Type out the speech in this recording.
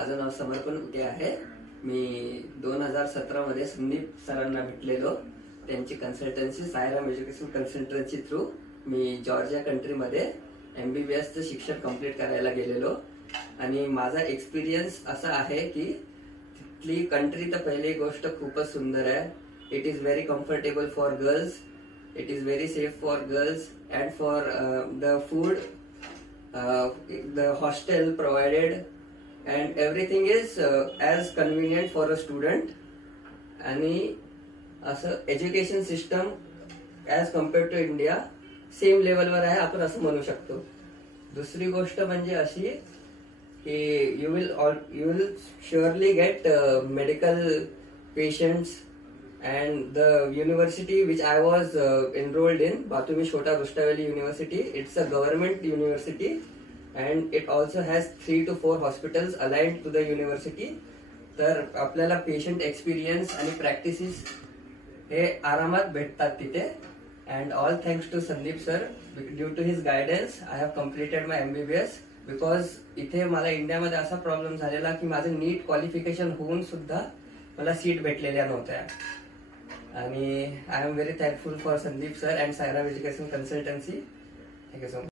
माझं नाव समर्पण उटे आहे। मी 2017 मध्ये संदीप सरांना भेटलेलो। त्यांची consultancy Sairam education consultancy through मी जॉर्जिया कंट्रीमध्ये MBBS चं शिक्षण कंप्लीट करायला गेलेलो। आणि माझा एक्सपिरियन्स असा आहे की तिथली कंट्री तर पहिली गोष्ट खूपच सुंदर आहे। It is very comfortable for girls, it is very safe for girls and for the food, the hostel provided, and everything is as convenient for a student. आणि असं education system as compare to India same लेवलवर आहे आपण असं म्हणू शकतो। दुसरी गोष्ट म्हणजे अशी की you will surely get medical patients and the university which I was enrolled in, Batumi Chhota Rustaveli University, it's a government university and it also has 3 to 4 hospitals aligned to the university. तर आपल्याला patient experience आणि practices हे आरामात भेटतात तिथे। and all thanks to Sandeep sir, due to his guidance I have completed my MBBS because इथे मला इंडियामध्ये असा प्रॉब्लेम झालेला की माझं नीट क्वालिफिकेशन होऊन सुद्धा मला सीट भेटलेल्या नव्हत्या। आणि I am very thankful for Sandeep sir and Sairam education consultancy. Thank you so much.